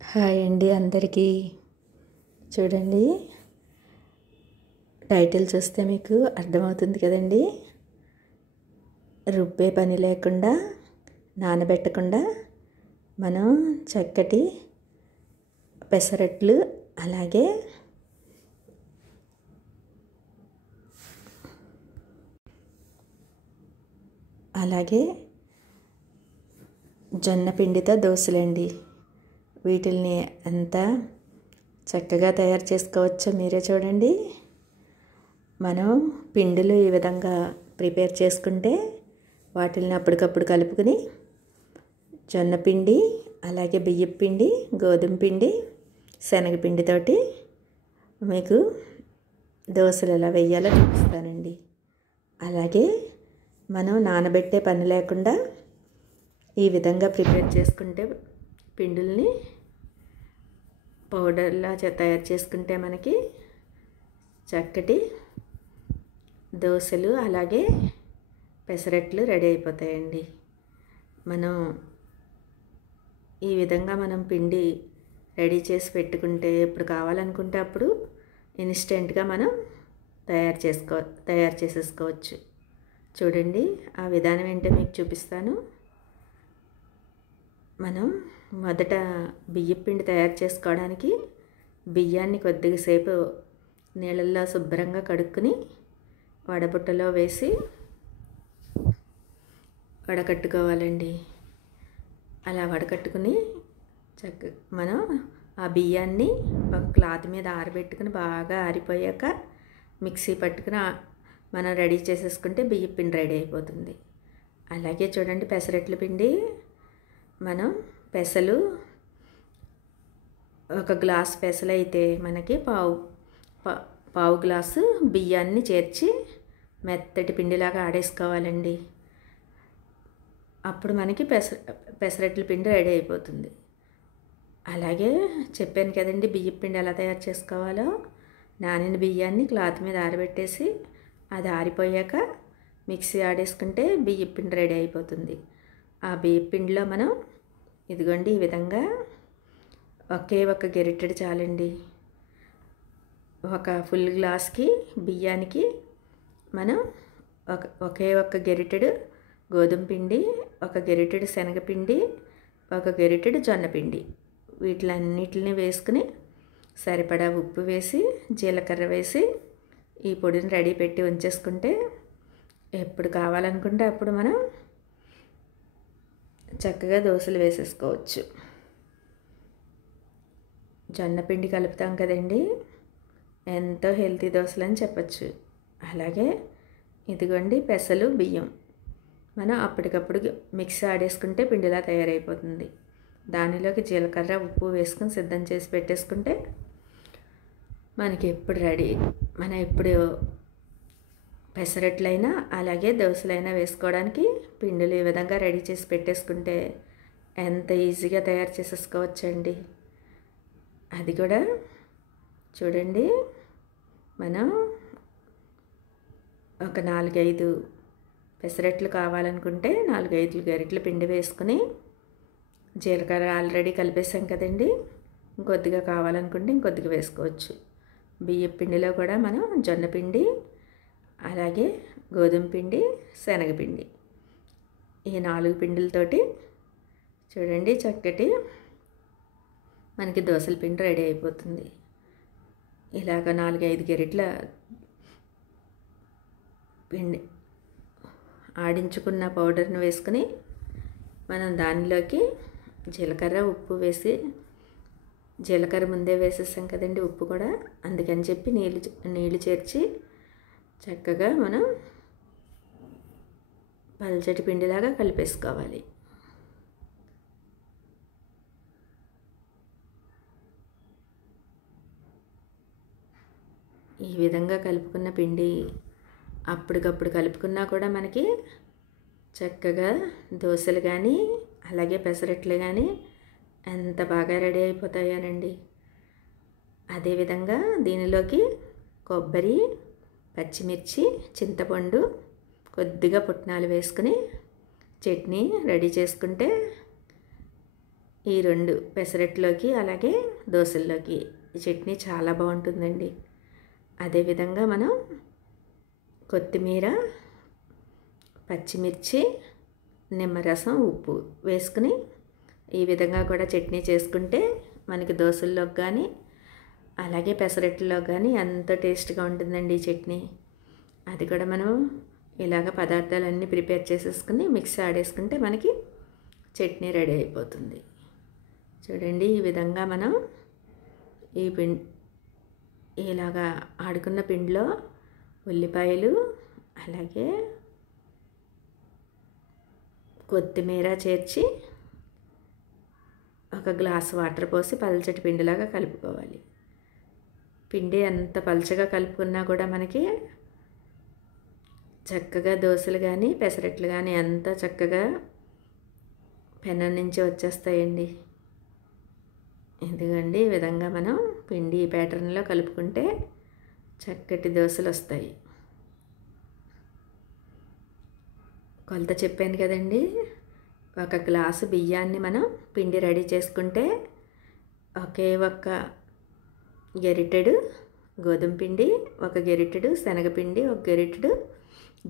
Hi అండి అందరికీ. చూడండి, టైటిల్ చూస్తే మీకు అర్థమవుతుంది కదండి. రుబ్బే పని లేకుండా, నానబెట్టకుండా మనం చక్కటి పెసరట్లు అలాగే జొన్న పిండితో దోశలండి. వీటిల్ని ఎంత చక్కగా తయారు చేసుకోవచ్చో మీరే చూడండి. మనం పిండిలు ఈ విధంగా ప్రిపేర్ చేసుకుంటే వాటిని అప్పటికప్పుడు కలుపుకొని జొన్నపిండి, అలాగే బియ్యం పిండి, గోధుమ పిండి, శనగపిండితోటి మీకు దోశలు ఎలా వేయాలో చూపిస్తానండి. అలాగే మనం నానబెట్టే పని లేకుండా ఈ విధంగా ప్రిపేర్ చేసుకుంటే పిండిల్ని పౌడర్లా తయారు చేసుకుంటే మనకి చక్కటి దోశలు అలాగే పెసరట్లు రెడీ అయిపోతాయండి. ఈ విధంగా మనం పిండి రెడీ చేసి పెట్టుకుంటే ఎప్పుడు కావాలనుకుంటే అప్పుడు ఇన్స్టెంట్గా మనం తయారు చేసేసుకోవచ్చు. చూడండి, ఆ విధానం ఏంటో మీకు చూపిస్తాను. మనం మొదట బియ్యం పిండి తయారు చేసుకోవడానికి బియ్యాన్ని కొద్దిగా సేపు నీళ్ళల్లో శుభ్రంగా కడుక్కుని వడబుట్టలో వేసి వడకట్టుకోవాలండి. అలా వడకట్టుకుని మనం ఆ బియ్యాన్ని ఒక క్లాత్ మీద ఆరబెట్టుకుని బాగా ఆరిపోయాక మిక్సీ పట్టుకుని మనం రెడీ చేసేసుకుంటే బియ్యం పిండి రెడీ అయిపోతుంది. అలాగే చూడండి, పెసరట్ల పిండి మనం పెసలు ఒక గ్లాస్ పెసలు అయితే మనకి పావు గ్లాసు బియ్యాన్ని చేర్చి మెత్తటి పిండిలాగా ఆడేసుకోవాలండి. అప్పుడు మనకి పెసరట్ల పిండి రెడీ అయిపోతుంది. అలాగే చెప్పాను కదండి, బియ్యం పిండి ఎలా తయారు చేసుకోవాలో. నానిన బియ్యాన్ని క్లాత్ మీద ఆరబెట్టేసి అది ఆరిపోయాక మిక్సీ ఆడేసుకుంటే బియ్యం పిండి రెడీ అయిపోతుంది. ఆ బియ్యం పిండిలో మనం ఇదిగోండి ఈ విధంగా ఒక గెరిటెడు చాలండి. ఒక ఫుల్ గ్లాస్కి బియ్యానికి మనం ఒక గెరిటెడు గోధుమ పిండి, ఒక గెరిటెడు శనగపిండి, ఒక గెరిటెడు జొన్నపిండి, వీటిలన్నిటిని వేసుకుని సరిపడా ఉప్పు వేసి జీలకర్ర వేసి ఈ పొడిని రెడీ పెట్టి ఉంచేసుకుంటే ఎప్పుడు కావాలనుకుంటే అప్పుడు మనం చక్కగా దోశలు వేసేసుకోవచ్చు. జొన్నపిండి కలుపుతాం కదండి, ఎంతో హెల్తీ దోశలు అని చెప్పచ్చు. అలాగే ఇదిగోండి పెసలు బియ్యం మనం అప్పటికప్పుడు మిక్సీ ఆడేసుకుంటే పిండిలా తయారైపోతుంది. దానిలోకి జీలకర్ర ఉప్పు వేసుకుని సిద్ధం చేసి పెట్టేసుకుంటే మనకి ఎప్పుడు రెడీ. మనం ఎప్పుడు పెసరట్లైనా అలాగే దోశలైనా వేసుకోవడానికి పిండిలు ఈ విధంగా రెడీ చేసి పెట్టేసుకుంటే ఎంత ఈజీగా తయారు చేసేసుకోవచ్చండి. అది కూడా చూడండి, మనం ఒక 4-5 పెసరట్లు కావాలనుకుంటే 4-5 గరిటెల పిండి వేసుకుని జీలకర్ర ఆల్రెడీ కలిపేసాం కదండి, ఇంకొద్దిగా కావాలనుకుంటే ఇంకొద్దిగా వేసుకోవచ్చు. బియ్యం పిండిలో కూడా మనం జొన్నపిండి, అలాగే గోధుమ పిండి, శనగపిండి, ఈ 4 పిండిలతోటి చూడండి చక్కటి మనకి దోశల పిండి రెడీ అయిపోతుంది. ఇలాగ 4-5 గరిటెల పిండి ఆడించుకున్న పౌడర్ని వేసుకుని మనం దానిలోకి జీలకర్ర ఉప్పు వేసి, జీలకర్ర ముందే వేసేసాం కదండి ఉప్పు కూడా, అందుకని చెప్పి నీళ్ళు చేర్చి చక్కగా మనం పల్చటి పిండిలాగా కలిపేసుకోవాలి. ఈ విధంగా కలుపుకున్న పిండి అప్పటికప్పుడు కలుపుకున్నా కూడా మనకి చక్కగా దోశలు కానీ అలాగే పెసరట్లు కానీ ఎంత బాగా రెడీ అయిపోతాయోనండి. అదేవిధంగా దీనిలోకి కొబ్బరి, పచ్చిమిర్చి, చింతపండు, కొద్దిగా పుట్నాలు వేసుకుని చట్నీ రెడీ చేసుకుంటే ఈ రెండు పెసరట్లోకి అలాగే దోశల్లోకి ఈ చట్నీ చాలా బాగుంటుందండి. అదేవిధంగా మనం కొత్తిమీర, పచ్చిమిర్చి, నిమ్మరసం, ఉప్పు వేసుకుని ఈ విధంగా కూడా చట్నీ చేసుకుంటే మనకి దోశల్లోకి కానీ అలాగే పెసరట్లో కానీ ఎంతో టేస్ట్గా ఉంటుందండి ఈ చట్నీ. అది కూడా మనం ఇలాగ పదార్థాలన్నీ ప్రిపేర్ చేసేసుకుని మిక్సీ ఆడేసుకుంటే మనకి చట్నీ రెడీ అయిపోతుంది. చూడండి ఈ విధంగా మనం ఈ ఇలాగా ఆడుకున్న పిండిలో ఉల్లిపాయలు అలాగే కొత్తిమీర చేర్చి ఒక గ్లాస్ వాటర్ పోసి పల్చటి పిండిలాగా కలుపుకోవాలి. పిండి ఎంత పల్చగా కలుపుకున్నా కూడా మనకి చక్కగా దోశలు కానీ పెసరట్లు కానీ ఎంత చక్కగా పెనం నుంచి వచ్చేస్తాయండి. ఎందుకండి ఈ విధంగా మనం పిండి ప్యాటర్న్లో కలుపుకుంటే చక్కటి దోశలు వస్తాయి. కొలత చెప్పాను కదండి. ఒక గ్లాసు బియ్యాన్ని మనం పిండి రెడీ చేసుకుంటే ఒకే ఒక్క గరిటెడు గోధుమ పిండి, ఒక గరిటెడు శనగపిండి, ఒక గరిటెడు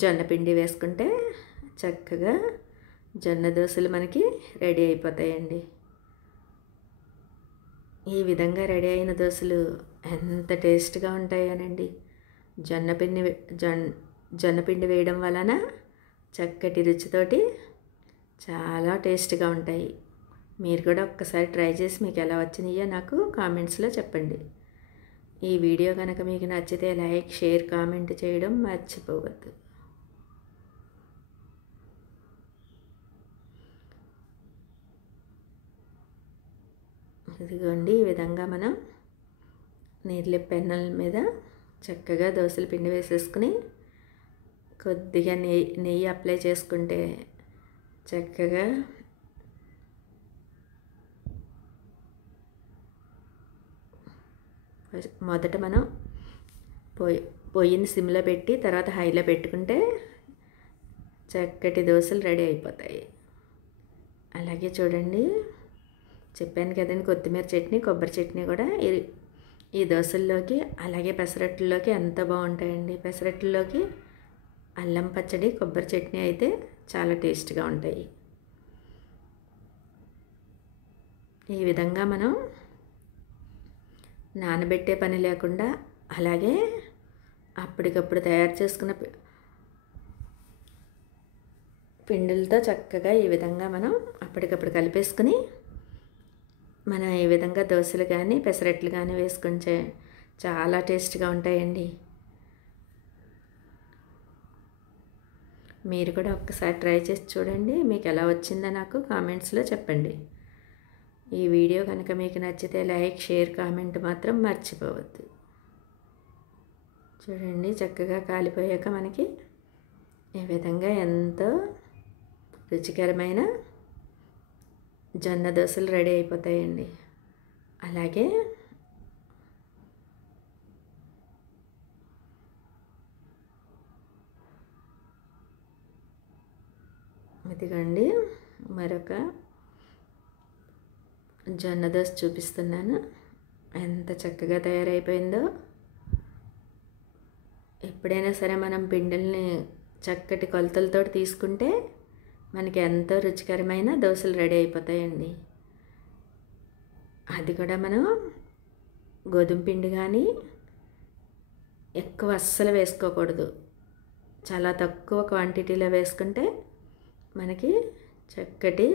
జొన్న పిండి వేసుకుంటే చక్కగా జొన్న దోశలు మనకి రెడీ అయిపోతాయండి. ఈ విధంగా రెడీ అయిన దోశలు ఎంత టేస్ట్గా ఉంటాయోనండి. జొన్నపిండి వేయడం వలన చక్కటి రుచితోటి చాలా టేస్ట్గా ఉంటాయి. మీరు కూడా ఒక్కసారి ట్రై చేసి మీకు ఎలా వచ్చినాయో నాకు కామెంట్స్లో చెప్పండి. ఈ వీడియో కనుక మీకు నచ్చితే లైక్, షేర్, కామెంట్ చేయడం మర్చిపోవద్దు. ఇదిగోండి ఈ విధంగా మనం నీళ్ళ పెన్నల మీద చక్కగా దోశల పిండి వేసేసుకుని కొద్దిగా నెయ్యి అప్లై చేసుకుంటే చక్కగా మొదట మనం పొయ్యిని సిమ్లో పెట్టి తర్వాత హైలో పెట్టుకుంటే చక్కటి దోశలు రెడీ అయిపోతాయి. అలాగే చూడండి చెప్పాను కదండి, కొత్తిమీర చట్నీ, కొబ్బరి చట్నీ కూడా ఈ దోశల్లోకి అలాగే పెసరట్లలోకి ఎంత బాగుంటాయండి. పెసరట్లలోకి అల్లం పచ్చడి, కొబ్బరి చట్నీ అయితే చాలా టేస్ట్గా ఉంటాయి. ఈ విధంగా మనం నానబెట్టే పని లేకుండా అలాగే అప్పటికప్పుడు తయారు చేసుకున్న పిండిలతో చక్కగా ఈ విధంగా మనం అప్పటికప్పుడు కలిపేసుకుని మనం ఈ విధంగా దోశలు కానీ పెసరట్లు కానీ వేసుకుంటే చాలా టేస్ట్గా ఉంటాయండి. మీరు కూడా ఒక్కసారి ట్రై చేసి చూడండి. మీకు ఎలా వచ్చిందో నాకు కామెంట్స్లో చెప్పండి. ఈ వీడియో కనుక మీకు నచ్చితే లైక్, షేర్, కామెంట్ మాత్రం మర్చిపోవద్దు. చూడండి చక్కగా కాలిపోయాక మనకి ఈ విధంగా ఎంతో రుచికరమైన జొన్న దోశలు రెడీ అయిపోతాయండి. అలాగే ఇదిగోండి మరొక జొన్న దోశ చూపిస్తున్నాను. ఎంత చక్కగా తయారైపోయిందో. ఎప్పుడైనా సరే మనం పిండిల్ని చక్కటి కొలతలతో తీసుకుంటే మనకి ఎంతో రుచికరమైన దోశలు రెడీ అయిపోతాయండి. అది కూడా మనం గోధుమ పిండి కానీ ఎక్కువ అస్సలు వేసుకోకూడదు. చాలా తక్కువ క్వాంటిటీలో వేసుకుంటే మనకి చక్కటి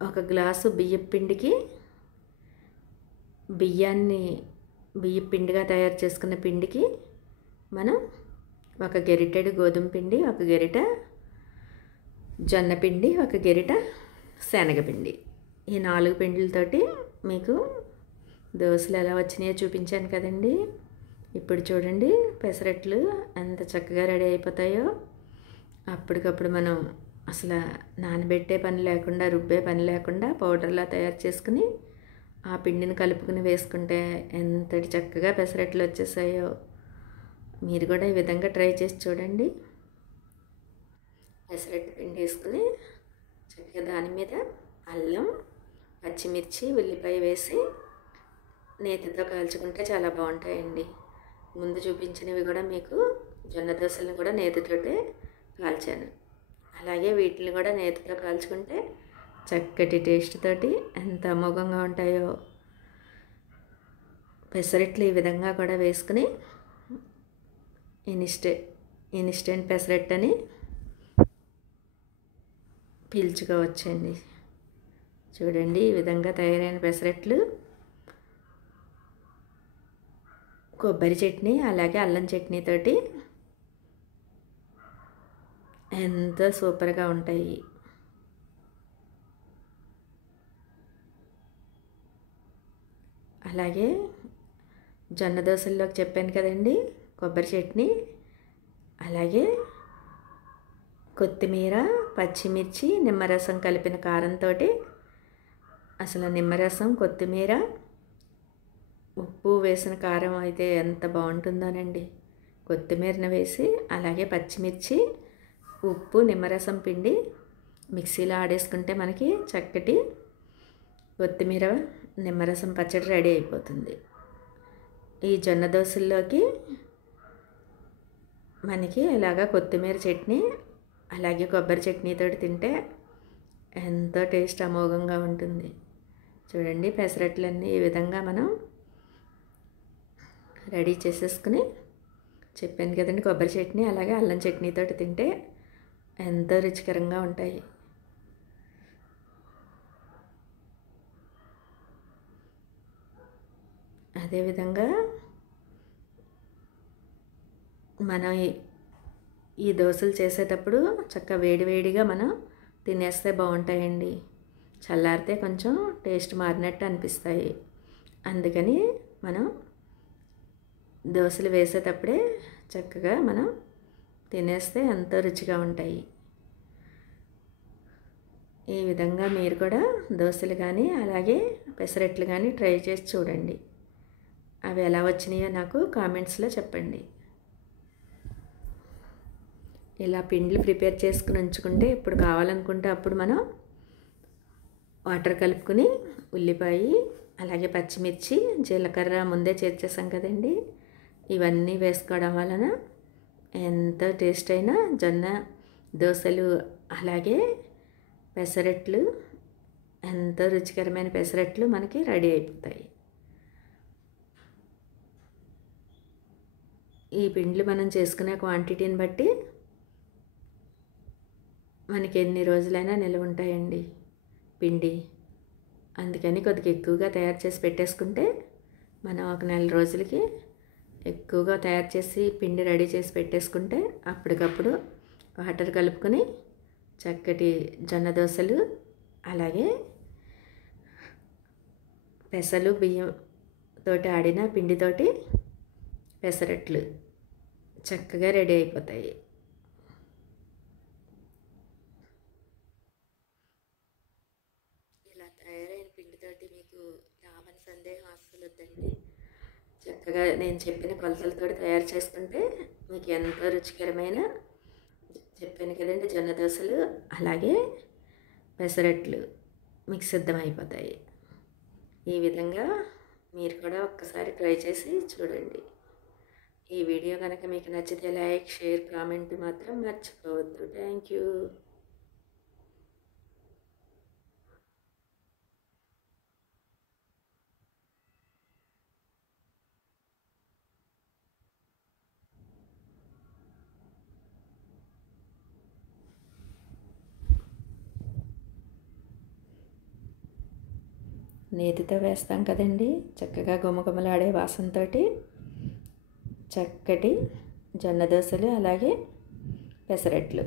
ఒక గ్లాసు బియ్యం పిండికి బియ్యం పిండిగా తయారు చేసుకున్న పిండికి మనం ఒక గరిటెడు గోధుమ పిండి, ఒక గరిట జొన్న పిండి, ఒక గరిట శనగపిండి, ఈ 4 పిండిలతోటి మీకు దోశలు ఎలా వచ్చినాయో చూపించాను కదండి. ఇప్పుడు చూడండి పెసరట్లు ఎంత చక్కగా రెడీ అయిపోతాయో. అప్పటికప్పుడు మనం అసలు నానబెట్టే పని లేకుండా, రుబ్బే పని లేకుండా పౌడర్లా తయారు చేసుకుని ఆ పిండిని కలుపుకుని వేసుకుంటే ఎంతటి చక్కగా పెసరట్లు వచ్చేసాయో. మీరు కూడా ఈ విధంగా ట్రై చేసి చూడండి. పెసరట్టు పిండి వేసుకుని చక్కగా దాని మీద అల్లం, పచ్చిమిర్చి, ఉల్లిపాయ వేసి నేతితో కాల్చుకుంటే చాలా బాగుంటాయండి. ముందు చూపించినవి కూడా మీకు జొన్న దోశలను కూడా నేతితోటే కాల్చాను. అలాగే వీటిని కూడా నేతితో కాల్చుకుంటే చక్కటి టేస్ట్ తోటి ఎంత అమోఘంగా ఉంటాయో. పెసరట్లు ఈ విధంగా కూడా వేసుకుని ఇన్స్టెంట్ పెసరట్టు అని పీల్చుకోవచ్చండి. చూడండి, ఈ విధంగా తయారైన పెసరట్లు కొబ్బరి చట్నీ అలాగే అల్లం చట్నీతోటి ఎంతో సూపర్గా ఉంటాయి. అలాగే జొన్న దోశల్లోకి చెప్పాను కదండి, కొబ్బరి చట్నీ అలాగే కొత్తిమీర, పచ్చిమిర్చి, నిమ్మరసం కలిపిన కారంతో అసలు నిమ్మరసం, కొత్తిమీర, ఉప్పు వేసిన కారం అయితే ఎంత బాగుంటుందోనండి. కొత్తిమీరను వేసి అలాగే పచ్చిమిర్చి, ఉప్పు, నిమ్మరసం పిండి మిక్సీలో ఆడేసుకుంటే మనకి చక్కటి కొత్తిమీర నిమ్మరసం పచ్చడి రెడీ అయిపోతుంది. ఈ జొన్న దోశల్లోకి మనకి ఇలాగా కొత్తిమీర చట్నీ అలాగే కొబ్బరి చట్నీతో తింటే ఎంతో టేస్ట్ అమోఘంగా ఉంటుంది. చూడండి, పెసరట్లన్నీ ఈ విధంగా మనం రెడీ చేసేసుకుని చెప్పాను కదండి, కొబ్బరి చట్నీ అలాగే అల్లం చట్నీతో తింటే ఎంతో రుచికరంగా ఉంటాయి. అదేవిధంగా మనం ఈ దోశలు చేసేటప్పుడు చక్కగా వేడివేడిగా మనం తినేస్తే బాగుంటాయండి. చల్లారితే కొంచెం టేస్ట్ మారినట్టు అనిపిస్తాయి. అందుకని మనం దోశలు వేసేటప్పుడే చక్కగా మనం తినేస్తే ఎంతో రుచిగా ఉంటాయి. ఈ విధంగా మీరు కూడా దోశలు కానీ అలాగే పెసరట్లు కానీ ట్రై చేసి చూడండి. అవి ఎలా వచ్చినాయో నాకు కామెంట్స్లో చెప్పండి. ఇలా పిండిలు ప్రిపేర్ చేసుకుని ఉంచుకుంటే ఎప్పుడు కావాలనుకుంటే అప్పుడు మనం వాటర్ కలుపుకుని ఉల్లిపాయ అలాగే పచ్చిమిర్చి, జీలకర్ర ముందే చేర్చేసాం కదండి, ఇవన్నీ వేసుకోవడం వలన ఎంతో టేస్ట్ అయిన జొన్న దోశలు అలాగే పెసరట్లు ఎంతో రుచికరమైన పెసరట్లు మనకి రెడీ అయిపోతాయి. ఈ పిండిలు మనం చేసుకునే క్వాంటిటీని బట్టి మనకి ఎన్ని రోజులైనా నిల్వ ఉంటాయండి పిండి. అందుకని కొద్దిగా ఎక్కువగా తయారు చేసి పెట్టేసుకుంటే మనం ఒక నెల రోజులకి ఎక్కువగా తయారు చేసి పిండి రెడీ చేసి పెట్టేసుకుంటే అప్పటికప్పుడు వాటర్ కలుపుకొని చక్కటి జొన్న దోశలు అలాగే పెసలు బియ్యం తోటి ఆడిన పిండితోటి పెసరట్లు చక్కగా రెడీ అయిపోతాయి. ఇలా తయారైన పిండితోటి మీకు రావని సందేహం అస్సలు వద్దండి. చక్కగా నేను చెప్పిన కొలతలతో తయారు చేసుకుంటే మీకు ఎంతో రుచికరమైన చెప్పాను కదండి జొన్న దోశలు అలాగే పెసరట్లు మీకు సిద్ధమైపోతాయి. ఈ విధంగా మీరు కూడా ఒక్కసారి ట్రై చేసి చూడండి. ఈ వీడియో కనుక మీకు నచ్చితే లైక్, షేర్, కామెంట్ మాత్రం మర్చిపోవద్దు. Thank you. నేతితో వేస్తాం కదండి, చక్కగా గుమగుమలాడే వాసనతో చక్కటి జొన్న దోశలు అలాగే పెసరట్లు